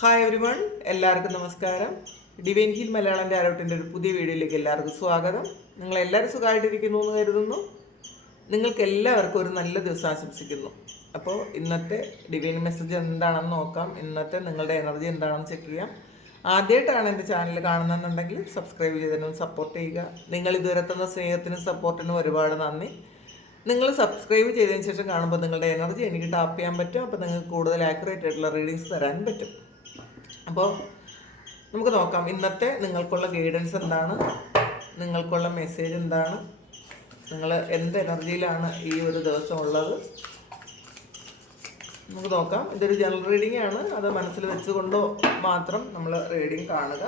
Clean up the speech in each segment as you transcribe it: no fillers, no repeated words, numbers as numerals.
Hi everyone, എല്ലാവർക്കും നമസ്കാരം. Divine heal Malayalam ടാരോട്ടിൻ്റെ ഒരു പുതിയ വീഡിയോയിലേക്ക് എല്ലാവർക്കും സ്വാഗതം. നിങ്ങളെല്ലാവരും സുഖമായിട്ടിരിക്കുന്നു എന്ന് കരുതുന്നു. നിങ്ങൾക്ക് എല്ലാവർക്കും ഒരു നല്ല ദിവസം ആശംസിക്കുന്നു. അപ്പോൾ ഇന്നത്തെ ഡിവൈൻ മെസ്സേജ് എന്താണെന്ന് നോക്കാം. ഇന്നത്തെ നിങ്ങളുടെ എനർജി എന്താണെന്ന് ചെക്ക് ചെയ്യാം. ആദ്യമായിട്ടാണ് എൻ്റെ ചാനൽ കാണുന്നതെന്നുണ്ടെങ്കിൽ സബ്സ്ക്രൈബ് ചെയ്തതിനും സപ്പോർട്ട് ചെയ്യുക. നിങ്ങൾ ഇതുവരെ തന്ന സ്നേഹത്തിനും സപ്പോർട്ടിനും ഒരുപാട് നന്ദി. നിങ്ങൾ സബ്സ്ക്രൈബ് ചെയ്തതിന് ശേഷം കാണുമ്പോൾ നിങ്ങളുടെ എനർജി എനിക്ക് ടാപ്പ് ചെയ്യാൻ പറ്റും. അപ്പോൾ നിങ്ങൾക്ക് കൂടുതൽ ആക്യുറേറ്റ് ആയിട്ടുള്ള റീഡിങ്സ് തരാൻ പറ്റും. അപ്പോൾ നമുക്ക് നോക്കാം ഇന്നത്തെ നിങ്ങൾക്കുള്ള ഗൈഡൻസ് എന്താണ്, നിങ്ങൾക്കുള്ള മെസ്സേജ് എന്താണ്, നിങ്ങൾ എന്ത് എനർജിയിലാണ് ഈ ഒരു ദിവസം ഉള്ളത്. നമുക്ക് നോക്കാം. ഇതൊരു ജനറൽ റീഡിംഗ് ആണ്. അത് മനസ്സിൽ വെച്ചുകൊണ്ടോ മാത്രം നമ്മൾ റീഡിംഗ് കാണുക.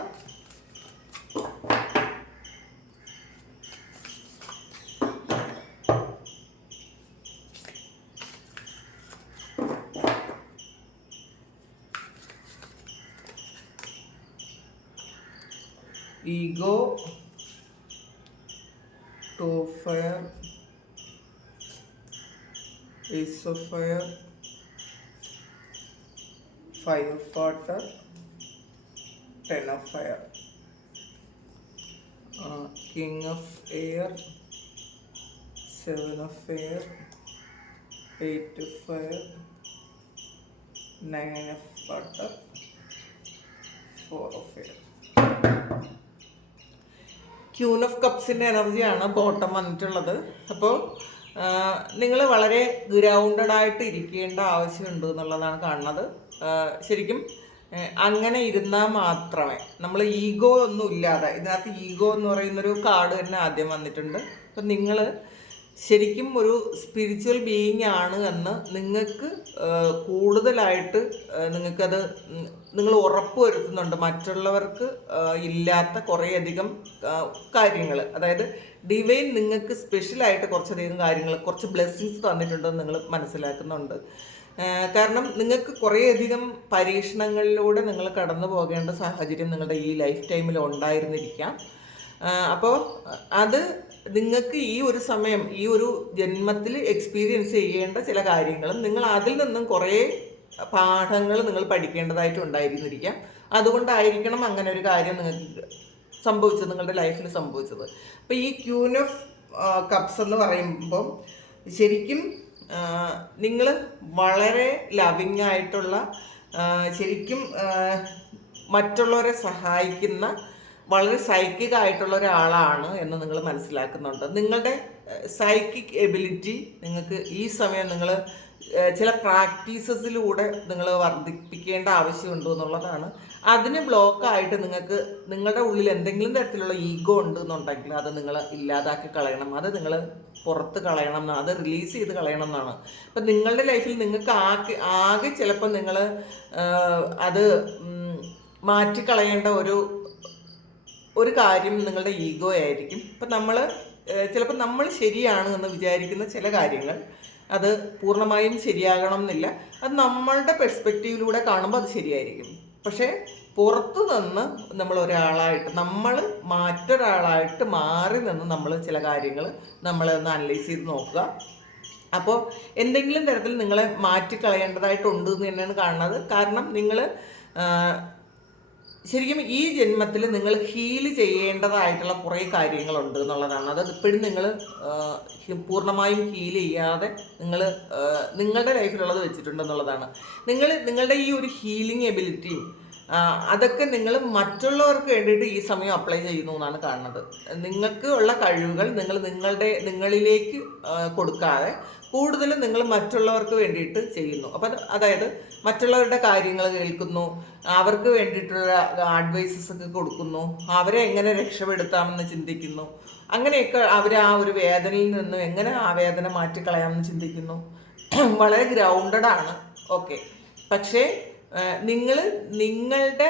Ego, Two of Fire, Ace of Fire, Five of Water, Ten of Fire, King of Air, Seven of Air, Eight of Fire, Nine of Water, Four of Air. Queen of കപ്സിൻ്റെ എനർജിയാണ് bottom വന്നിട്ടുള്ളത്. അപ്പോൾ നിങ്ങൾ വളരെ grounded ആയിട്ട് ഇരിക്കേണ്ട ആവശ്യമുണ്ട് എന്നുള്ളതാണ് കാണുന്നത്. ശരിക്കും അങ്ങനെ ഇരുന്നാൽ മാത്രമേ നമ്മൾ ഈഗോ ഒന്നും ഇല്ലാതെ, ഇതിനകത്ത് ഈഗോ എന്ന് പറയുന്നൊരു കാർഡ് തന്നെ ആദ്യം വന്നിട്ടുണ്ട്. അപ്പം നിങ്ങൾ ശരിക്കും ഒരു സ്പിരിച്വൽ ബീയിങ് ആണ് എന്ന് നിങ്ങൾക്ക് കൂടുതലായിട്ട് നിങ്ങൾക്കത് നിങ്ങൾ ഉറപ്പ് വരുത്തുന്നുണ്ട്. മറ്റുള്ളവർക്ക് ഇല്ലാത്ത കുറേയധികം കാര്യങ്ങൾ, അതായത് ഡിവൈൻ നിങ്ങൾക്ക് സ്പെഷ്യലായിട്ട് കുറച്ചധികം കാര്യങ്ങൾ, കുറച്ച് ബ്ലെസ്സിങ്സ് തന്നിട്ടുണ്ടെന്ന് നിങ്ങൾ മനസ്സിലാക്കുന്നുണ്ട്. കാരണം നിങ്ങൾക്ക് കുറേയധികം പരീക്ഷണങ്ങളിലൂടെ നിങ്ങൾ കടന്നു പോകേണ്ട സാഹചര്യം നിങ്ങളുടെ ഈ ലൈഫ് ടൈമിൽ ഉണ്ടായിരുന്നിരിക്കാം. അപ്പോൾ അത് നിങ്ങൾക്ക് ഈ ഒരു സമയം, ഈ ഒരു ജന്മത്തിൽ എക്സ്പീരിയൻസ് ചെയ്യേണ്ട ചില കാര്യങ്ങളും നിങ്ങൾ അതിൽ നിന്നും കുറേ പാഠങ്ങൾ നിങ്ങൾ പഠിക്കേണ്ടതായിട്ടുണ്ടായിരുന്നിരിക്കാം. അതുകൊണ്ടായിരിക്കണം അങ്ങനെ ഒരു കാര്യം നിങ്ങൾക്ക് സംഭവിച്ചത്, നിങ്ങളുടെ ലൈഫിൽ സംഭവിച്ചത്. അപ്പോൾ ഈ ക്യൂൻ ഓഫ് കപ്സ് എന്ന് പറയുമ്പം ശരിക്കും നിങ്ങൾ വളരെ ലവിങ് ആയിട്ടുള്ള, ശരിക്കും മറ്റുള്ളവരെ സഹായിക്കുന്ന, വളരെ സൈക്കിക് ആയിട്ടുള്ള ഒരാളാണ് എന്ന് നിങ്ങൾ മനസ്സിലാക്കുന്നുണ്ട്. നിങ്ങളുടെ സൈക്കിക് എബിലിറ്റി നിങ്ങൾക്ക് ഈ സമയം നിങ്ങൾ ചില പ്രാക്ടീസസിലൂടെ നിങ്ങൾ വർദ്ധിപ്പിക്കേണ്ട ആവശ്യമുണ്ട് എന്നുള്ളതാണ്. അതിന് ബ്ലോക്കായിട്ട് നിങ്ങൾക്ക് നിങ്ങളുടെ ഉള്ളിൽ എന്തെങ്കിലും തരത്തിലുള്ള ഈഗോ ഉണ്ട് എന്നുണ്ടെങ്കിൽ അത് നിങ്ങൾ ഇല്ലാതാക്കി കളയണം, അത് നിങ്ങൾ പുറത്ത് കളയണം എന്നാണ്, അത് റിലീസ് ചെയ്ത് കളയണം എന്നാണ്. അപ്പം നിങ്ങളുടെ ലൈഫിൽ നിങ്ങൾക്ക് ആകെ ചിലപ്പോൾ നിങ്ങൾ അത് മാറ്റിക്കളയേണ്ട ഒരു കാര്യം നിങ്ങളുടെ ഈഗോ ആയിരിക്കും. ഇപ്പം ചിലപ്പോൾ നമ്മൾ ശരിയാണ് എന്ന് വിചാരിക്കുന്ന ചില കാര്യങ്ങൾ അത് പൂർണ്ണമായും ശരിയാകണം എന്നില്ല. അത് നമ്മളുടെ പെർസ്പെക്റ്റീവിലൂടെ കാണുമ്പോൾ അത് ശരിയായിരിക്കും. പക്ഷേ പുറത്തു നിന്ന് നമ്മൾ മറ്റൊരാളായിട്ട് മാറി നിന്ന് നമ്മൾ ചില കാര്യങ്ങൾ നമ്മളൊന്ന് അനലൈസ് ചെയ്ത് നോക്കുക. അപ്പോൾ എന്തെങ്കിലും തരത്തിൽ നിങ്ങളെ മാറ്റിക്കളയേണ്ടതായിട്ടുണ്ട് എന്ന് തന്നെയാണ് കാണുന്നത്. കാരണം നിങ്ങൾ ശരിക്കും ഈ ജന്മത്തിൽ നിങ്ങൾ ഹീൽ ചെയ്യേണ്ടതായിട്ടുള്ള കുറേ കാര്യങ്ങളുണ്ട് എന്നുള്ളതാണ്. അത് ഇപ്പോഴും നിങ്ങൾ പൂർണ്ണമായും ഹീൽ ചെയ്യാതെ നിങ്ങളുടെ ലൈഫിലുള്ളത് വെച്ചിട്ടുണ്ടെന്നുള്ളതാണ്. നിങ്ങളുടെ ഈ ഒരു ഹീലിംഗ് എബിലിറ്റിയും അതൊക്കെ നിങ്ങൾ മറ്റുള്ളവർക്ക് വേണ്ടിയിട്ട് ഈ സമയം അപ്ലൈ ചെയ്യുന്നു എന്നാണ് കാണുന്നത്. നിങ്ങൾക്ക് ഉള്ള കഴിവുകൾ നിങ്ങളിലേക്ക് കൊടുക്കാതെ കൂടുതലും നിങ്ങൾ മറ്റുള്ളവർക്ക് വേണ്ടിയിട്ട് ചെയ്യുന്നു. അപ്പം അതായത് മറ്റുള്ളവരുടെ കാര്യങ്ങൾ കേൾക്കുന്നു, അവർക്ക് വേണ്ടിയിട്ടുള്ള അഡ്വൈസസ് ഒക്കെ കൊടുക്കുന്നു, അവരെ എങ്ങനെ രക്ഷപ്പെടുത്താമെന്ന് ചിന്തിക്കുന്നു, അങ്ങനെയൊക്കെ അവർ ആ ഒരു വേദനയിൽ നിന്ന് എങ്ങനെ ആ വേദന മാറ്റിക്കളയാമെന്ന് ചിന്തിക്കുന്നു. വളരെ ഗ്രൗണ്ടഡ് ആണ്, ഓക്കെ. പക്ഷേ നിങ്ങൾക്ക്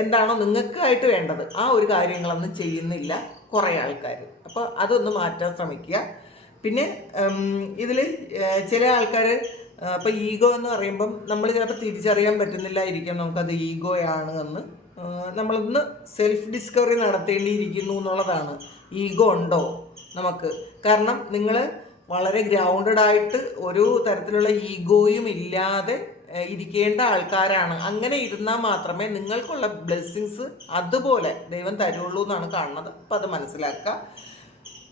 എന്താണോ നിങ്ങൾക്കായിട്ട് വേണ്ടത് ആ ഒരു കാര്യങ്ങളൊന്നും ചെയ്യുന്നില്ല കുറേ ആൾക്കാർ. അപ്പോൾ അതൊന്ന് മാറ്റാൻ ശ്രമിക്കുക. പിന്നെ ഇതിൽ ചില ആൾക്കാർ ഇപ്പോൾ ഈഗോ എന്ന് പറയുമ്പം നമ്മൾ ചിലപ്പോൾ തിരിച്ചറിയാൻ പറ്റുന്നില്ലായിരിക്കാം നമുക്കത് ഈഗോയാണ് എന്ന്. നമ്മളൊന്ന് സെൽഫ് ഡിസ്കവറി നടത്തേണ്ടിയിരിക്കുന്നു എന്നുള്ളതാണ്. ഈഗോ ഉണ്ടോ നമുക്ക്? കാരണം നിങ്ങൾ വളരെ ഗ്രൗണ്ടഡ് ആയിട്ട് ഒരു തരത്തിലുള്ള ഈഗോയും ഇല്ലാതെ ഇരിക്കേണ്ട ആൾക്കാരാണ്. അങ്ങനെ ഇരുന്നാൽ മാത്രമേ നിങ്ങൾക്കുള്ള ബ്ലെസ്സിങ്സ് അതുപോലെ ദൈവം തരുള്ളൂ എന്നാണ് കാണുന്നത്. അപ്പം അത് മനസ്സിലാക്കുക.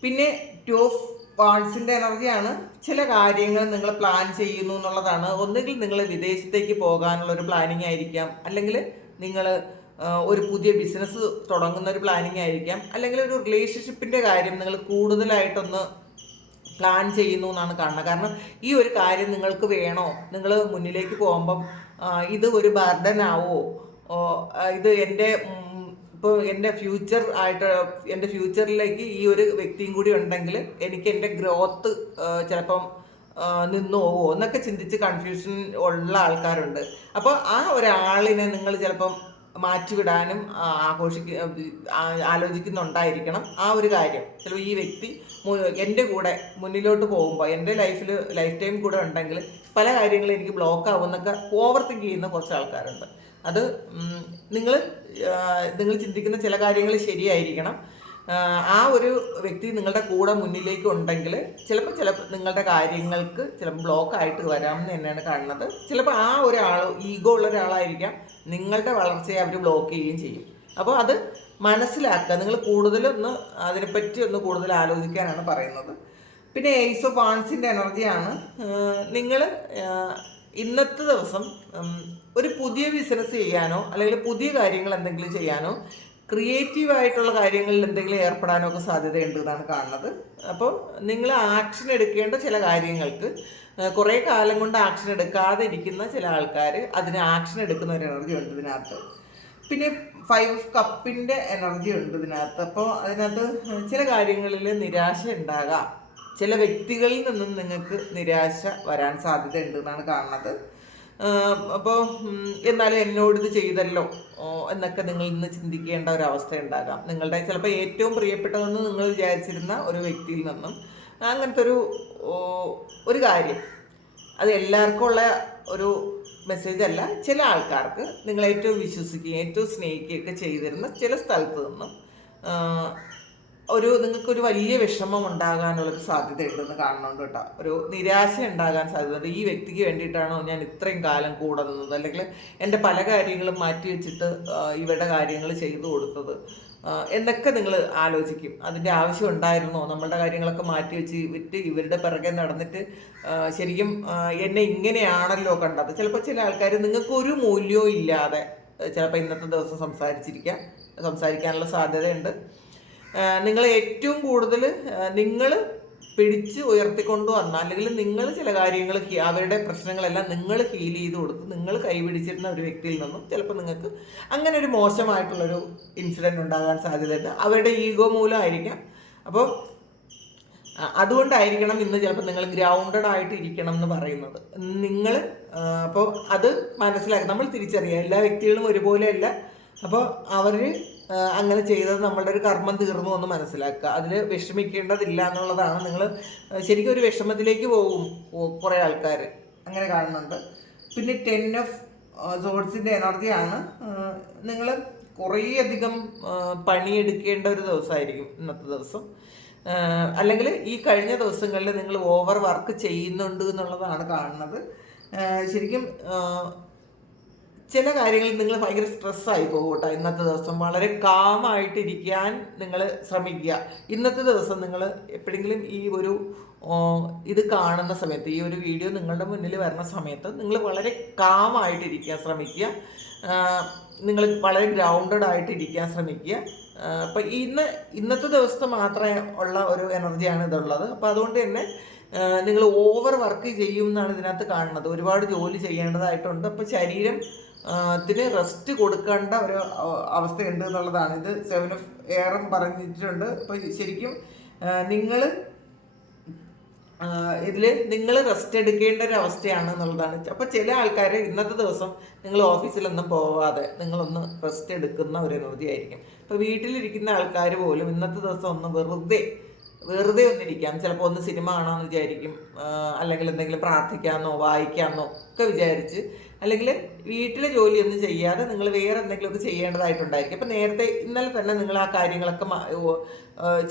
പിന്നെ 2 ഓഫ് വാൺസിൻ്റെ എനർജിയാണ്. ചില കാര്യങ്ങൾ നിങ്ങൾ പ്ലാൻ ചെയ്യുന്നു എന്നുള്ളതാണ്. ഒന്നുകിൽ നിങ്ങൾ വിദേശത്തേക്ക് പോകാനുള്ള ഒരു പ്ലാനിങ് ആയിരിക്കാം, അല്ലെങ്കിൽ നിങ്ങൾ ഒരു പുതിയ ബിസിനസ് തുടങ്ങുന്ന ഒരു പ്ലാനിങ് ആയിരിക്കാം, അല്ലെങ്കിൽ ഒരു റിലേഷൻഷിപ്പിൻ്റെ കാര്യം നിങ്ങൾ കൂടുതലായിട്ടൊന്ന് പ്ലാൻ ചെയ്യുന്നു എന്നാണ് കാണുന്നത്. കാരണം ഈ ഒരു കാര്യം നിങ്ങൾക്ക് വേണോ, നിങ്ങൾ മുന്നിലേക്ക് പോകുമ്പം ഇത് ഒരു ബർഡൻ ആവോ, ഇത് ഇപ്പോൾ എൻ്റെ ഫ്യൂച്ചർ ആയിട്ട് എൻ്റെ ഫ്യൂച്ചറിലേക്ക് ഈ ഒരു വ്യക്തിയും കൂടി ഉണ്ടെങ്കിൽ എനിക്ക് എൻ്റെ ഗ്രോത്ത് ചിലപ്പം നിന്നു പോവോ എന്നൊക്കെ ചിന്തിച്ച് കൺഫ്യൂഷൻ ഉള്ള ആൾക്കാരുണ്ട്. അപ്പോൾ ആ ഒരാളിനെ നിങ്ങൾ ചിലപ്പം മാറ്റിവിടാനും ആലോചിക്കുന്നുണ്ടായിരിക്കണം. ആ ഒരു കാര്യം ചിലപ്പോൾ ഈ വ്യക്തി എൻ്റെ കൂടെ മുന്നിലോട്ട് പോകുമ്പോൾ എൻ്റെ ലൈഫ് ടൈം കൂടെ ഉണ്ടെങ്കിൽ പല കാര്യങ്ങളും എനിക്ക് ബ്ലോക്ക് ആവുമെന്നൊക്കെ ഓവർ തിങ്ക് ചെയ്യുന്ന കുറച്ച് ആൾക്കാരുണ്ട്. അത് നിങ്ങൾ ചിന്തിക്കുന്ന ചില കാര്യങ്ങൾ ശരിയായിരിക്കണം. ആ ഒരു വ്യക്തി നിങ്ങളുടെ കൂടെ മുന്നിലേക്ക് ഉണ്ടെങ്കിൽ ചിലപ്പോൾ നിങ്ങളുടെ കാര്യങ്ങൾക്ക് ചിലപ്പോൾ ബ്ലോക്ക് ആയിട്ട് വരാമെന്ന് തന്നെയാണ് കാണുന്നത്. ചിലപ്പോൾ ആ ഒരാൾ ഈഗോ ഉള്ള ഒരാളായിരിക്കാം, നിങ്ങളുടെ വളർച്ചയെ അവർ ബ്ലോക്ക് ചെയ്യുകയും ചെയ്യും. അപ്പോൾ അത് മനസ്സിലാക്കുക. നിങ്ങൾ അതിനെപ്പറ്റി ഒന്ന് കൂടുതൽ ആലോചിക്കാനാണ് പറയുന്നത്. പിന്നെ ഏസ് ഓഫ് വാൺസിൻ്റെ എനർജിയാണ്. നിങ്ങൾ ഇന്നത്തെ ദിവസം ഒരു പുതിയ ബിസിനസ് ചെയ്യാനോ അല്ലെങ്കിൽ പുതിയ കാര്യങ്ങൾ എന്തെങ്കിലും ചെയ്യാനോ ക്രിയേറ്റീവായിട്ടുള്ള കാര്യങ്ങളിൽ എന്തെങ്കിലും ഏർപ്പെടാനോ ഒക്കെ സാധ്യതയുണ്ട് എന്നാണ് കാണുന്നത്. അപ്പോൾ നിങ്ങൾ ആക്ഷൻ എടുക്കേണ്ട ചില കാര്യങ്ങൾക്ക് കുറേ കാലം കൊണ്ട് ആക്ഷൻ എടുക്കാതെ ഇരിക്കുന്ന ചില ആൾക്കാർ അതിന് ആക്ഷൻ എടുക്കുന്ന ഒരു എനർജി ഉണ്ട് ഇതിനകത്ത്. പിന്നെ 5 ഓഫ് കപ്പിൻ്റെ എനർജി ഉണ്ട് ഇതിനകത്ത്. അപ്പോൾ അതിനകത്ത് ചില കാര്യങ്ങളിൽ നിരാശ ഉണ്ടാകാം. ചില വ്യക്തികളിൽ നിന്നും നിങ്ങൾക്ക് നിരാശ വരാൻ സാധ്യതയുണ്ട് എന്നാണ് കാണുന്നത്. അപ്പോൾ എന്നാലും എന്നോടിത് ചെയ്തല്ലോ എന്നൊക്കെ നിങ്ങൾ ഇന്ന് ചിന്തിക്കേണ്ട ഒരവസ്ഥ ഉണ്ടാകാം. നിങ്ങളുടെ ചിലപ്പോൾ ഏറ്റവും പ്രിയപ്പെട്ടതെന്ന് നിങ്ങൾ വിചാരിച്ചിരുന്ന ഒരു വ്യക്തിയിൽ നിന്നും അങ്ങനത്തെ ഒരു കാര്യം, അത് എല്ലാവർക്കും ഉള്ള ഒരു മെസ്സേജ് അല്ല. ചില ആൾക്കാർക്ക് നിങ്ങൾ ഏറ്റവും വിശ്വസിക്കുകയും ഏറ്റവും സ്നേഹിക്കുകയൊക്കെ ചെയ്തിരുന്ന ചില സ്ഥലത്ത് നിന്നും നിങ്ങൾക്കൊരു വലിയ വിഷമം ഉണ്ടാകാനുള്ളൊരു സാധ്യതയുണ്ടെന്ന് കാണുന്നുണ്ട് കേട്ടോ. ഒരു നിരാശ ഉണ്ടാകാൻ സാധ്യതയുണ്ട്. ഈ വ്യക്തിക്ക് വേണ്ടിയിട്ടാണോ ഞാൻ ഇത്രയും കാലം കൂടെ നിന്നത്, അല്ലെങ്കിൽ എൻ്റെ പല കാര്യങ്ങളും മാറ്റി വെച്ചിട്ട് ഇവരുടെ കാര്യങ്ങൾ ചെയ്തു കൊടുത്തത് എന്നൊക്കെ നിങ്ങൾ ആലോചിക്കും. അതിൻ്റെ ആവശ്യം ഉണ്ടായിരുന്നോ, നമ്മളുടെ കാര്യങ്ങളൊക്കെ മാറ്റി വിട്ട് ഇവരുടെ പിറകെ നടന്നിട്ട് ശരിക്കും എന്നെ ഇങ്ങനെയാണല്ലോ കണ്ടത്. ചിലപ്പോൾ ചില ആൾക്കാർ നിങ്ങൾക്കൊരു മൂല്യവും ഇല്ലാതെ ചിലപ്പോൾ ഇന്നത്തെ ദിവസം സംസാരിക്കാനുള്ള സാധ്യതയുണ്ട്. നിങ്ങൾ ഏറ്റവും കൂടുതൽ നിങ്ങൾ പിടിച്ച് ഉയർത്തിക്കൊണ്ടുവന്ന, അല്ലെങ്കിൽ നിങ്ങൾ ചില കാര്യങ്ങൾ അവരുടെ പ്രശ്നങ്ങളെല്ലാം നിങ്ങൾ ഹീൽ ചെയ്ത് കൊടുത്ത് നിങ്ങൾ കൈപിടിച്ചിരുന്ന ഒരു വ്യക്തിയിൽ നിന്നും ചിലപ്പോൾ നിങ്ങൾക്ക് അങ്ങനെ ഒരു മോശമായിട്ടുള്ളൊരു ഇൻസിഡൻറ്റ് ഉണ്ടാകാൻ സാധ്യതയുണ്ട്. അവരുടെ ഈഗോ മൂലമായിരിക്കാം. അപ്പോൾ അതുകൊണ്ടായിരിക്കണം ഇന്ന് ചിലപ്പോൾ നിങ്ങൾ ഗ്രൗണ്ടഡ് ആയിട്ട് ഇരിക്കണം എന്ന് പറയുന്നത്. നിങ്ങൾ അപ്പോൾ അത് മനസ്സിലാക്കി നമ്മൾ തിരിച്ചറിയുക. എല്ലാ വ്യക്തികളും ഒരുപോലെയല്ല. അപ്പോൾ അവർ അങ്ങനെ ചെയ്തത് നമ്മളുടെ ഒരു കർമ്മം തീർന്നു എന്ന് മനസ്സിലാക്കുക. അതിൽ വിഷമിക്കേണ്ടതില്ല എന്നുള്ളതാണ്. നിങ്ങൾ ശരിക്കും ഒരു വിഷമത്തിലേക്ക് പോകും കുറേ ആൾക്കാർ, അങ്ങനെ കാണുന്നുണ്ട്. പിന്നെ 10 ഓഫ് സോഡ്സിൻ്റെ എനർജിയാണ്. നിങ്ങൾ കുറേയധികം പണിയെടുക്കേണ്ട ഒരു ദിവസമായിരിക്കും ഇന്നത്തെ ദിവസം. അല്ലെങ്കിൽ ഈ കഴിഞ്ഞ ദിവസങ്ങളിൽ നിങ്ങൾ ഓവർ വർക്ക് ചെയ്യുന്നുണ്ട് എന്നുള്ളതാണ് കാണുന്നത്. ശരിക്കും ചില കാര്യങ്ങളിൽ നിങ്ങൾ ഭയങ്കര സ്ട്രെസ്സായി പോകും കേട്ടോ. ഇന്നത്തെ ദിവസം വളരെ കാമായിട്ടിരിക്കാൻ നിങ്ങൾ ശ്രമിക്കുക. ഇന്നത്തെ ദിവസം നിങ്ങൾ എപ്പോഴെങ്കിലും ഇത് കാണുന്ന സമയത്ത്, ഈ ഒരു വീഡിയോ നിങ്ങളുടെ മുന്നിൽ വരുന്ന സമയത്ത് നിങ്ങൾ വളരെ കാമായിട്ടിരിക്കാൻ ശ്രമിക്കുക. നിങ്ങൾ വളരെ ഗ്രൗണ്ടഡ് ആയിട്ടിരിക്കാൻ ശ്രമിക്കുക. അപ്പം ഇന്നത്തെ ദിവസത്തെ മാത്രമേ ഉള്ള ഒരു എനർജിയാണ് ഇതുള്ളത്. അപ്പോൾ അതുകൊണ്ട് തന്നെ നിങ്ങൾ ഓവർ വർക്ക് ചെയ്യുമെന്നാണ് ഇതിനകത്ത് കാണുന്നത്. ഒരുപാട് ജോലി ചെയ്യേണ്ടതായിട്ടുണ്ട്. അപ്പോൾ ശരീരത്തിന് റെസ്റ്റ് കൊടുക്കേണ്ട ഒരു അവസ്ഥയുണ്ട് എന്നുള്ളതാണ്. ഇത് 7 ഓഫ് എയറും പറഞ്ഞിട്ടുണ്ട്. അപ്പോൾ ശരിക്കും നിങ്ങൾ റെസ്റ്റ് എടുക്കേണ്ട ഒരു അവസ്ഥയാണ് എന്നുള്ളതാണ്. അപ്പോൾ ചില ആൾക്കാർ ഇന്നത്തെ ദിവസം നിങ്ങൾ ഓഫീസിലൊന്നും പോവാതെ നിങ്ങളൊന്ന് റെസ്റ്റ് എടുക്കുന്ന ഒരു എനർജി ആയിരിക്കും. ഇപ്പോൾ വീട്ടിലിരിക്കുന്ന ആൾക്കാർ പോലും ഇന്നത്തെ ദിവസം ഒന്ന് വെറുതെ ഒന്നിരിക്കാം. ചിലപ്പോൾ ഒന്ന് സിനിമ കാണാമെന്ന് വിചാരിക്കും, അല്ലെങ്കിൽ എന്തെങ്കിലും പ്രാർത്ഥിക്കാമെന്നോ വായിക്കാമെന്നോ ഒക്കെ വിചാരിച്ച്, അല്ലെങ്കിൽ വീട്ടിലെ ജോലിയൊന്നും ചെയ്യാതെ നിങ്ങൾ വേറെ എന്തെങ്കിലുമൊക്കെ ചെയ്യേണ്ടതായിട്ടുണ്ടായിരിക്കും. അപ്പം ഇന്നലെ തന്നെ നിങ്ങൾ ആ കാര്യങ്ങളൊക്കെ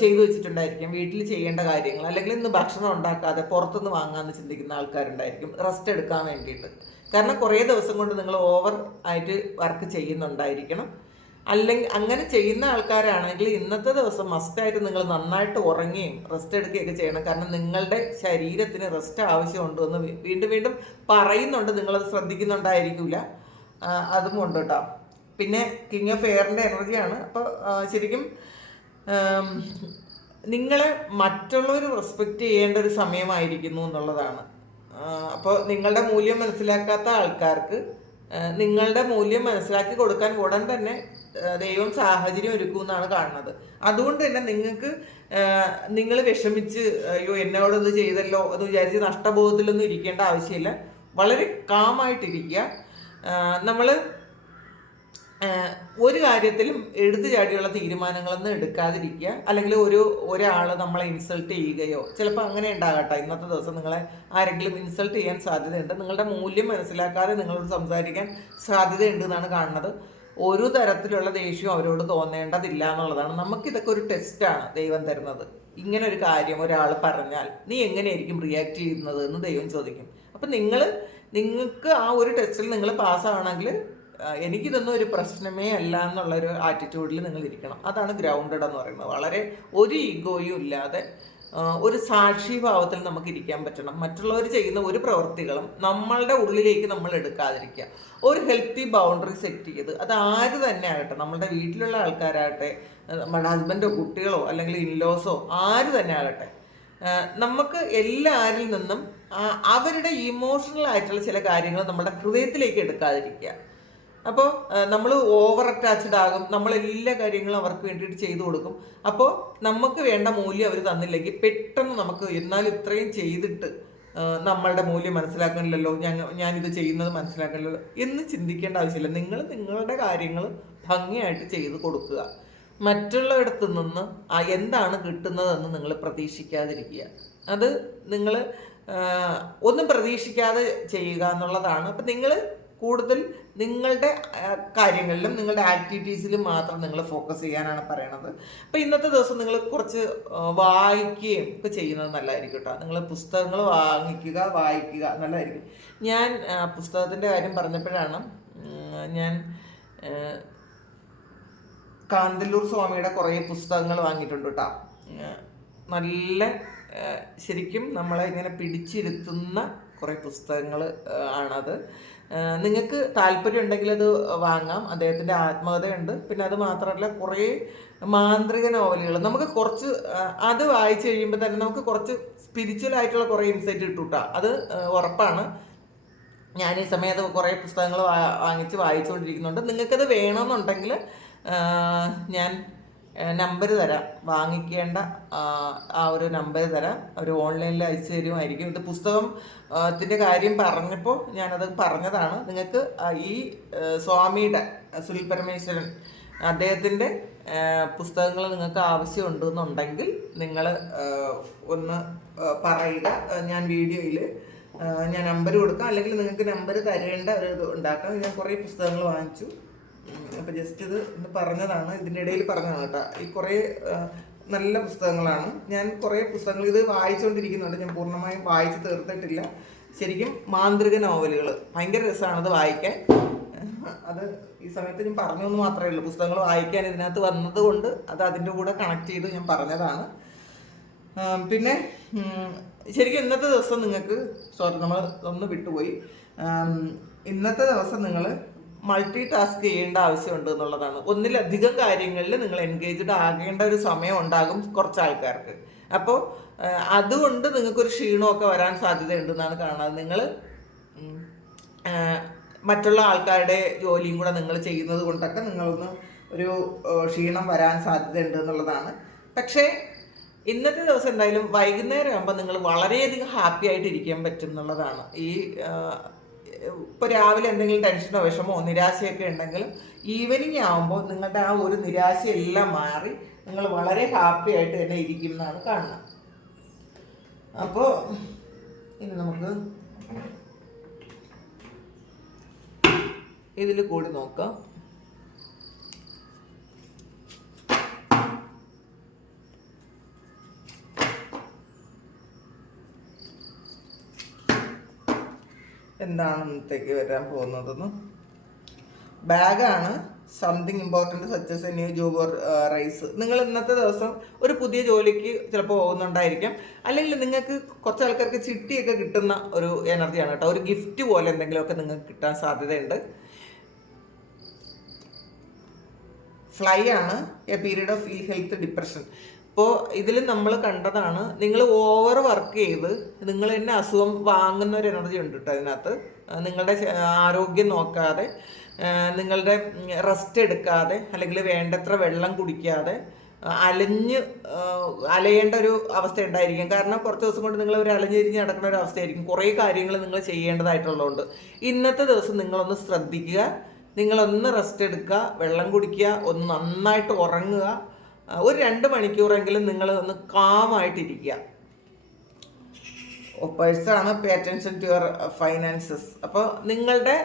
ചെയ്തു വെച്ചിട്ടുണ്ടായിരിക്കും, വീട്ടിൽ ചെയ്യേണ്ട കാര്യങ്ങൾ. അല്ലെങ്കിൽ ഇന്ന് ഭക്ഷണം ഉണ്ടാക്കാതെ പുറത്തുനിന്ന് വാങ്ങാമെന്ന് ചിന്തിക്കുന്ന ആൾക്കാരുണ്ടായിരിക്കും റെസ്റ്റ് എടുക്കാൻ വേണ്ടിയിട്ട്. കാരണം കുറേ ദിവസം കൊണ്ട് നിങ്ങൾ ഓവർ ആയിട്ട് വർക്ക് ചെയ്യുന്നുണ്ടായിരിക്കണം. അല്ലെങ്കിൽ അങ്ങനെ ചെയ്യുന്ന ആൾക്കാരാണെങ്കിൽ ഇന്നത്തെ ദിവസം മസ്റ്റായിട്ട് നിങ്ങൾ നന്നായിട്ട് ഉറങ്ങുകയും റെസ്റ്റ് എടുക്കുകയൊക്കെ ചെയ്യണം. കാരണം നിങ്ങളുടെ ശരീരത്തിന് റെസ്റ്റ് ആവശ്യമുണ്ട് എന്ന് വീണ്ടും വീണ്ടും പറയുന്നുണ്ട്, നിങ്ങളത് ശ്രദ്ധിക്കുന്നുണ്ടായിരിക്കില്ല. അതും ഉണ്ട് കേട്ടോ. പിന്നെ കിങ് ഓഫ് എയറിൻ്റെ എനർജിയാണ്. അപ്പോൾ ശരിക്കും നിങ്ങളെ മറ്റുള്ളവർ റെസ്പെക്റ്റ് ചെയ്യേണ്ട ഒരു സമയമായിരിക്കുന്നു എന്നുള്ളതാണ്. അപ്പോൾ നിങ്ങളുടെ മൂല്യം മനസ്സിലാക്കാത്ത ആൾക്കാർക്ക് നിങ്ങളുടെ മൂല്യം മനസ്സിലാക്കി കൊടുക്കാൻ ഉടൻ തന്നെ ദൈവം സാഹചര്യം ഒരുക്കുമെന്നാണ് കാണുന്നത്. അതുകൊണ്ട് തന്നെ നിങ്ങൾ വിഷമിച്ച് അയ്യോ എന്നോടത് ചെയ്തല്ലോ എന്ന് വിചാരിച്ച് നഷ്ടബോധത്തിലൊന്നും ഇരിക്കേണ്ട ആവശ്യമില്ല. വളരെ കാമായിട്ടിരിക്കുക. നമ്മൾ ഒരു കാര്യത്തിലും എടുത്തു ചാടിയുള്ള തീരുമാനങ്ങളൊന്നും എടുക്കാതിരിക്കുക. അല്ലെങ്കിൽ ഒരാൾ നമ്മളെ ഇൻസൾട്ട് ചെയ്യുകയോ, ചിലപ്പോൾ അങ്ങനെ ഉണ്ടാകട്ടെ, ഇന്നത്തെ ദിവസം നിങ്ങളെ ആരെങ്കിലും ഇൻസൾട്ട് ചെയ്യാൻ സാധ്യതയുണ്ട്. നിങ്ങളുടെ മൂല്യം മനസ്സിലാക്കാതെ നിങ്ങളോട് സംസാരിക്കാൻ സാധ്യതയുണ്ട് എന്നാണ് കാണുന്നത്. ഒരു തരത്തിലുള്ള ദേഷ്യവും അവരോട് തോന്നേണ്ടതില്ല എന്നുള്ളതാണ്. നമുക്കിതൊക്കെ ഒരു ടെസ്റ്റാണ് ദൈവം തരുന്നത്. ഇങ്ങനെ ഒരു കാര്യം ഒരാൾ പറഞ്ഞാൽ നീ എങ്ങനെയായിരിക്കും റിയാക്ട് ചെയ്യുന്നത് എന്ന് ദൈവം ചോദിക്കും. അപ്പം നിങ്ങൾക്ക് ആ ഒരു ടെസ്റ്റിൽ നിങ്ങൾ പാസ്സാവണമെങ്കിൽ എനിക്കിതൊന്നും ഒരു പ്രശ്നമേ അല്ല എന്നുള്ളൊരു ആറ്റിറ്റ്യൂഡിൽ നിങ്ങൾ ഇരിക്കണം. അതാണ് ഗ്രൗണ്ടഡ് എന്ന് പറയുന്നത്. വളരെ ഒരു ഈഗോയും ഇല്ലാതെ ഒരു സാക്ഷിഭാവത്തിൽ നമുക്ക് ഇരിക്കാൻ പറ്റണം. മറ്റുള്ളവർ ചെയ്യുന്ന ഒരു പ്രവൃത്തികളും നമ്മളുടെ ഉള്ളിലേക്ക് നമ്മൾ എടുക്കാതിരിക്കുക. ഒരു ഹെൽത്തി ബൗണ്ടറി സെറ്റ് ചെയ്ത്, അത് ആര് തന്നെ ആകട്ടെ, നമ്മളുടെ വീട്ടിലുള്ള ആൾക്കാരാകട്ടെ, നമ്മുടെ ഹസ്ബൻഡോ കുട്ടികളോ അല്ലെങ്കിൽ ഇൻലോസോ ആര് തന്നെ ആകട്ടെ, നമുക്ക് എല്ലാവരിൽ നിന്നും അവരുടെ ഇമോഷണൽ ആയിട്ടുള്ള ചില കാര്യങ്ങൾ നമ്മുടെ ഹൃദയത്തിലേക്ക് എടുക്കാതിരിക്കുക. അപ്പോൾ നമ്മൾ ഓവർ അറ്റാച്ച്ഡ് ആകും. നമ്മളെല്ലാ കാര്യങ്ങളും അവർക്ക് വേണ്ടിയിട്ട് ചെയ്തു കൊടുക്കും. അപ്പോൾ നമുക്ക് വേണ്ട മൂല്യം അവർ തന്നില്ലെങ്കിൽ പെട്ടെന്ന് നമുക്ക് എന്നാൽ ഇത്രയും ചെയ്തിട്ട് നമ്മളുടെ മൂല്യം മനസ്സിലാക്കണില്ലല്ലോ, ഞാനിത് ചെയ്യുന്നത് മനസ്സിലാക്കണില്ലല്ലോ എന്ന് ചിന്തിക്കേണ്ട ആവശ്യമില്ല. നിങ്ങളുടെ കാര്യങ്ങൾ ഭംഗിയായിട്ട് ചെയ്ത് കൊടുക്കുക. മറ്റുള്ളവരിടത്തു നിന്ന് എന്താണ് കിട്ടുന്നതെന്ന് നിങ്ങൾ പ്രതീക്ഷിക്കാതിരിക്കുക. അത് നിങ്ങൾ ഒന്നും പ്രതീക്ഷിക്കാതെ ചെയ്യുക എന്നുള്ളതാണ്. അപ്പം നിങ്ങൾ കൂടുതൽ നിങ്ങളുടെ കാര്യങ്ങളിലും നിങ്ങളുടെ ആക്ടിവിറ്റീസിലും മാത്രം നിങ്ങൾ ഫോക്കസ് ചെയ്യാനാണ് പറയണത്. അപ്പോൾ ഇന്നത്തെ ദിവസം നിങ്ങൾ കുറച്ച് വായിക്കുകയും ഒക്കെ ചെയ്യുന്നത് നല്ലതായിരിക്കും കേട്ടോ. നിങ്ങൾ പുസ്തകങ്ങൾ വായിക്കുക നല്ലതായിരിക്കും. ഞാൻ പുസ്തകത്തിൻ്റെ കാര്യം പറഞ്ഞപ്പോഴാണ് ഞാൻ കാന്തല്ലൂർ സ്വാമിയുടെ കുറേ പുസ്തകങ്ങൾ വാങ്ങിയിട്ടുണ്ട് കേട്ടോ. നല്ല ശരിക്കും നമ്മളെ ഇങ്ങനെ പിടിച്ചിരുത്തുന്ന കുറേ പുസ്തകങ്ങൾ ആണത്. നിങ്ങൾക്ക് താല്പര്യം ഉണ്ടെങ്കിൽ അത് വാങ്ങാം. അദ്ദേഹത്തിൻ്റെ ആത്മകഥയുണ്ട്. പിന്നെ അത് മാത്രമല്ല കുറേ മാന്ത്രിക നോവലുകൾ നമുക്ക് കുറച്ച് അത് വായിച്ചു കഴിയുമ്പോൾ തന്നെ നമുക്ക് കുറച്ച് സ്പിരിച്വൽ ആയിട്ടുള്ള കുറേ ഇൻസൈറ്റ് കിട്ടും കേട്ടോ. അത് ഉറപ്പാണ്. ഞാൻ ഈ സമയത്ത് കുറേ പുസ്തകങ്ങൾ വായിച്ചുകൊണ്ടിരിക്കുന്നുണ്ട്. നിങ്ങൾക്കത് വേണമെന്നുണ്ടെങ്കിൽ ഞാൻ നമ്പർ തരാം, വാങ്ങിക്കേണ്ട ആ ഒരു നമ്പർ തരാം. ഒരു ഓൺലൈനിൽ അയച്ചു തരുമായിരിക്കും. ഇത് പുസ്തകത്തിൻ്റെ കാര്യം പറഞ്ഞപ്പോൾ ഞാനത് പറഞ്ഞതാണ്. നിങ്ങൾക്ക് ഈ സ്വാമിയുടെ സുനിൽ പരമേശ്വരൻ അദ്ദേഹത്തിൻ്റെ പുസ്തകങ്ങൾ നിങ്ങൾക്ക് ആവശ്യമുണ്ടെന്നുണ്ടെങ്കിൽ നിങ്ങൾ ഒന്ന് പറയുക. ഞാൻ വീഡിയോയിൽ ഞാൻ നമ്പർ കൊടുക്കാം. അല്ലെങ്കിൽ നിങ്ങൾക്ക് നമ്പർ തരേണ്ട ഒരു ഇത് ഉണ്ടാക്കാം. ഞാൻ കുറേ പുസ്തകങ്ങൾ വാങ്ങിച്ചു. അപ്പോൾ ജസ്റ്റ് ഇത് ഇന്ന് പറഞ്ഞതാണ്, ഇതിൻ്റെ ഇടയിൽ പറഞ്ഞതാണ് കേട്ടോ. ഈ കുറേ നല്ല പുസ്തകങ്ങളാണ്. ഞാൻ കുറേ പുസ്തകങ്ങൾ ഇത് വായിച്ചുകൊണ്ടിരിക്കുന്നുണ്ട്. ഞാൻ പൂർണ്ണമായും വായിച്ച് തീർത്തിട്ടില്ല. ശരിക്കും മാന്ത്രിക നോവലുകൾ ഭയങ്കര രസമാണത് വായിക്കാൻ. അത് ഈ സമയത്ത് ഞാൻ പറഞ്ഞു എന്ന് മാത്രമേ ഉള്ളൂ. പുസ്തകങ്ങൾ വായിക്കാൻ ഇതിനകത്ത് വന്നതുകൊണ്ട് അത് അതിൻ്റെ കൂടെ കണക്ട് ചെയ്ത് ഞാൻ പറഞ്ഞതാണ്. പിന്നെ ശരിക്കും ഇന്നത്തെ ദിവസം നിങ്ങൾക്ക് നമ്മൾ ഒന്ന് വിട്ടുപോയി. ഇന്നത്തെ ദിവസം നിങ്ങൾ മൾട്ടി ടാസ്ക് ചെയ്യേണ്ട ആവശ്യമുണ്ട് എന്നുള്ളതാണ്. ഒന്നിലധികം കാര്യങ്ങളിൽ നിങ്ങൾ എൻഗേജ്ഡ് ആകേണ്ട ഒരു സമയം ഉണ്ടാകും കുറച്ച് ആൾക്കാർക്ക്. അപ്പോൾ അതുകൊണ്ട് നിങ്ങൾക്കൊരു ക്ഷീണമൊക്കെ വരാൻ സാധ്യതയുണ്ടെന്നാണ് കാണുന്നത്. നിങ്ങൾ മറ്റുള്ള ആൾക്കാരുടെ ജോലിയും കൂടെ നിങ്ങൾ ചെയ്യുന്നത് കൊണ്ടൊക്കെ നിങ്ങളൊന്ന് ഒരു ക്ഷീണം വരാൻ സാധ്യതയുണ്ട് എന്നുള്ളതാണ്. പക്ഷേ ഇന്നത്തെ ദിവസം എന്തായാലും വൈകുന്നേരം ആകുമ്പോൾ നിങ്ങൾ വളരെയധികം ഹാപ്പി ആയിട്ട് ഇരിക്കാൻ പറ്റും എന്നുള്ളതാണ്. ഇപ്പോൾ രാവിലെ എന്തെങ്കിലും ടെൻഷനോ വിഷമോ നിരാശയൊക്കെ ഉണ്ടെങ്കിലും ഈവനിങ് ആകുമ്പോൾ നിങ്ങളുടെ ആ ഒരു നിരാശയെല്ലാം മാറി നിങ്ങൾ വളരെ ഹാപ്പി ആയിട്ട് തന്നെ ഇരിക്കും എന്നാണ് കാണുന്നത്. അപ്പോൾ ഇനി നമുക്ക് ഇതിൽ കൂടി നോക്കാം. എന്താണ് ഇന്നത്തേക്ക് വരാൻ പോകുന്നതെന്ന്. ബാഗാണ്. Something important such as a new job or raise. നിങ്ങൾ ഇന്നത്തെ ദിവസം ഒരു പുതിയ ജോലിക്ക് ചിലപ്പോൾ പോകുന്നുണ്ടായിരിക്കാം, അല്ലെങ്കിൽ നിങ്ങൾക്ക് കുറച്ച് ആൾക്കാർക്ക് ചിട്ടിയൊക്കെ കിട്ടുന്ന ഒരു എനർജിയാണ് കേട്ടോ. ഒരു ഗിഫ്റ്റ് പോലെ എന്തെങ്കിലുമൊക്കെ നിങ്ങൾക്ക് കിട്ടാൻ സാധ്യതയുണ്ട്. ഫ്ലൈ ആണ്. എ പീരീഡ് ഓഫ് ഇൽ ഹെൽത്ത് ഡിപ്രഷൻ. ഇപ്പോൾ ഇതിൽ നമ്മൾ കണ്ടതാണ്, നിങ്ങൾ ഓവർ വർക്ക് ചെയ്ത് നിങ്ങൾ തന്നെ അസുഖം വാങ്ങുന്ന ഒരു എനർജി ഉണ്ട് കേട്ടോ അതിനകത്ത്. നിങ്ങളുടെ ആരോഗ്യം നോക്കാതെ, നിങ്ങളുടെ റെസ്റ്റ് എടുക്കാതെ, അല്ലെങ്കിൽ വേണ്ടത്ര വെള്ളം കുടിക്കാതെ അലയേണ്ട ഒരു അവസ്ഥ ഉണ്ടായിരിക്കും. കാരണം കുറച്ച് ദിവസം കൊണ്ട് നിങ്ങൾ ഒരു അലഞ്ഞിരിഞ്ഞ് നടക്കുന്ന ഒരു അവസ്ഥയായിരിക്കും. കുറേ കാര്യങ്ങൾ നിങ്ങൾ ചെയ്യേണ്ടതായിട്ടുള്ളതുകൊണ്ട് ഇന്നത്തെ ദിവസം നിങ്ങളൊന്ന് ശ്രദ്ധിക്കുക. നിങ്ങളൊന്ന് റെസ്റ്റ് എടുക്കുക, വെള്ളം കുടിക്കുക, ഒന്ന് നന്നായിട്ട് ഉറങ്ങുക. ഒരു 2 മണിക്കൂറെങ്കിലും നിങ്ങൾ ഒന്ന് കാമായിട്ടിരിക്കുക. ഒപ്പേഴ്സാണ്. Pay attention to your finances. അപ്പോൾ നിങ്ങളുടെ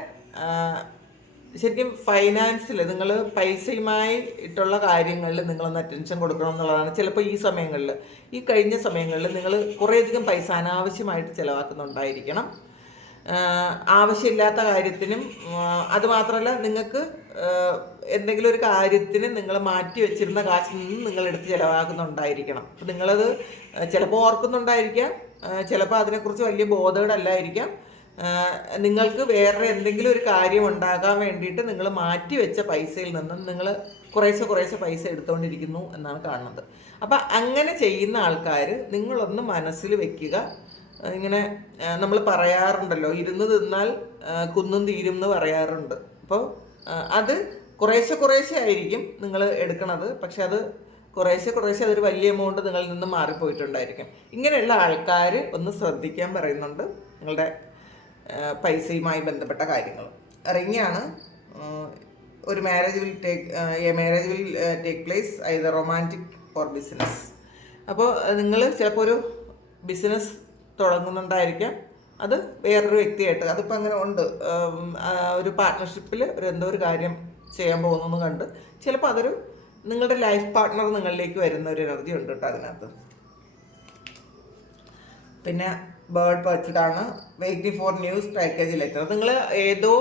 ശരിക്കും ഫൈനാൻസിൽ നിങ്ങൾ പൈസയുമായി ഇട്ടുള്ള കാര്യങ്ങളിൽ നിങ്ങളൊന്ന് അറ്റൻഷൻ കൊടുക്കണം എന്നുള്ളതാണ്. ചിലപ്പോൾ ഈ സമയങ്ങളിൽ, ഈ കഴിഞ്ഞ സമയങ്ങളിൽ നിങ്ങൾ കുറേയധികം പൈസ അനാവശ്യമായിട്ട് ചിലവാക്കുന്നുണ്ടായിരിക്കണം. ആവശ്യമില്ലാത്ത കാര്യത്തിനും, അതുമാത്രമല്ല നിങ്ങൾക്ക് എന്തെങ്കിലും ഒരു കാര്യത്തിന് നിങ്ങൾ മാറ്റി വെച്ചിരുന്ന കാശിൽ നിന്ന് നിങ്ങളെടുത്ത് ചിലവാക്കുന്നുണ്ടായിരിക്കണം. അപ്പം നിങ്ങളത് ചിലപ്പോൾ ഓർക്കുന്നുണ്ടായിരിക്കാം, ചിലപ്പോൾ അതിനെക്കുറിച്ച് വലിയ ബോധേഡല്ലായിരിക്കാം. നിങ്ങൾക്ക് വേറെ എന്തെങ്കിലും ഒരു കാര്യം ഉണ്ടാകാൻ വേണ്ടിയിട്ട് നിങ്ങൾ മാറ്റി വെച്ച പൈസയിൽ നിന്നും നിങ്ങൾ കുറേശ്ശെ പൈസ എടുത്തുകൊണ്ടിരിക്കുന്നു എന്നാണ് കാണുന്നത്. അപ്പം അങ്ങനെ ചെയ്യുന്ന ആൾക്കാർ നിങ്ങളൊന്ന് മനസ്സിൽ വെക്കുക. ഇങ്ങനെ നമ്മൾ പറയാറുണ്ടല്ലോ, ഇരുന്ന് തിന്നാൽ കുന്നും തീരും എന്ന് പറയാറുണ്ട്. അപ്പോൾ അത് കുറേശ്ശെ ആയിരിക്കും നിങ്ങൾ എടുക്കണത്, പക്ഷെ അത് കുറേശ്ശെ അതൊരു വലിയ എമൗണ്ട് നിങ്ങളിൽ നിന്ന് മാറിപ്പോയിട്ടുണ്ടായിരിക്കും. ഇങ്ങനെയുള്ള ആൾക്കാർ ഒന്ന് ശ്രദ്ധിക്കാൻ പറയുന്നുണ്ട് നിങ്ങളുടെ പൈസയുമായി ബന്ധപ്പെട്ട കാര്യങ്ങൾ. റിങ്ങാണ്. ഒരു marriage will take place either romantic or business. അപ്പോൾ നിങ്ങൾ ചിലപ്പോൾ ഒരു ബിസിനസ് തുടങ്ങുന്നുണ്ടായിരിക്കാം, അത് വേറൊരു വ്യക്തിയായിട്ട്. അതിപ്പോൾ അങ്ങനെ ഉണ്ട്, ഒരു പാർട്ട്ണർഷിപ്പിൽ എന്തോ ഒരു കാര്യം ചെയ്യാൻ പോകുന്നു കണ്ട് ചിലപ്പോൾ അതൊരു നിങ്ങളുടെ ലൈഫ് പാർട്ട്ണർ നിങ്ങളിലേക്ക് വരുന്ന ഒരു എനർജി ഉണ്ട് കേട്ടോ അതിനകത്ത്. പിന്നെ ബേർഡ് പർച്ചഡാണ്. Waiting for news package letter. നിങ്ങൾ ഏതോ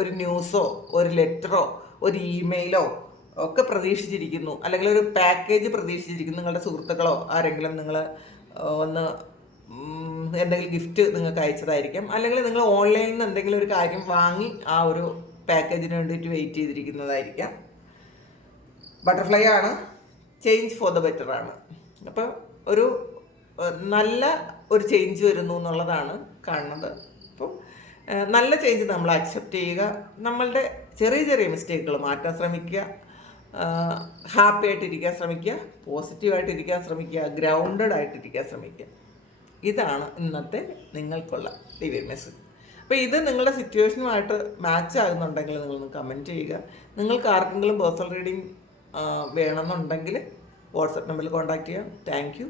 ഒരു ന്യൂസോ ഒരു ലെറ്ററോ ഒരു ഇമെയിലോ ഒക്കെ പ്രതീക്ഷിച്ചിരിക്കുന്നു, അല്ലെങ്കിൽ ഒരു പാക്കേജ് പ്രതീക്ഷിച്ചിരിക്കുന്നു. നിങ്ങളുടെ സുഹൃത്തുക്കളോ ആരെങ്കിലും നിങ്ങൾ ഒന്ന് എന്തെങ്കിലും ഗിഫ്റ്റ് നിങ്ങൾക്ക് അയച്ചതായിരിക്കാം, അല്ലെങ്കിൽ നിങ്ങൾ ഓൺലൈനിൽ നിന്ന് എന്തെങ്കിലും ഒരു കാര്യം വാങ്ങി ആ ഒരു പാക്കേജിന് വേണ്ടിയിട്ട് വെയിറ്റ് ചെയ്തിരിക്കുന്നതായിരിക്കാം. ബട്ടർഫ്ലൈ ആണ്. ചേഞ്ച് ഫോർ ദ ബെറ്റർ ആണ്. അപ്പോൾ ഒരു നല്ല ഒരു ചേഞ്ച് വരുന്നു എന്നുള്ളതാണ് കാണുന്നത്. അപ്പോൾ നല്ല ചേഞ്ച് നമ്മൾ അക്സെപ്റ്റ് ചെയ്യുക, നമ്മളുടെ ചെറിയ മിസ്റ്റേക്കുകൾ മാറ്റാൻ ശ്രമിക്കുക, ഹാപ്പി ആയിട്ടിരിക്കാൻ ശ്രമിക്കുക, പോസിറ്റീവായിട്ടിരിക്കാൻ ശ്രമിക്കുക, ഗ്രൗണ്ടഡ് ആയിട്ടിരിക്കാൻ ശ്രമിക്കുക. ഇതാണ് ഇന്നത്തെ നിങ്ങൾക്കുള്ള ഡിവൈൻ മെസ്സേജ്. അപ്പോൾ ഇത് നിങ്ങളുടെ സിറ്റുവേഷനുമായിട്ട് മാച്ച് ആകുന്നുണ്ടെങ്കിൽ നിങ്ങളൊന്ന് കമൻറ്റ് ചെയ്യുക. നിങ്ങൾക്ക് ആർക്കെങ്കിലും പേഴ്സണൽ റീഡിങ് വേണമെന്നുണ്ടെങ്കിൽ വാട്സപ്പ് നമ്പറിൽ കോൺടാക്റ്റ് ചെയ്യാം. Thank you.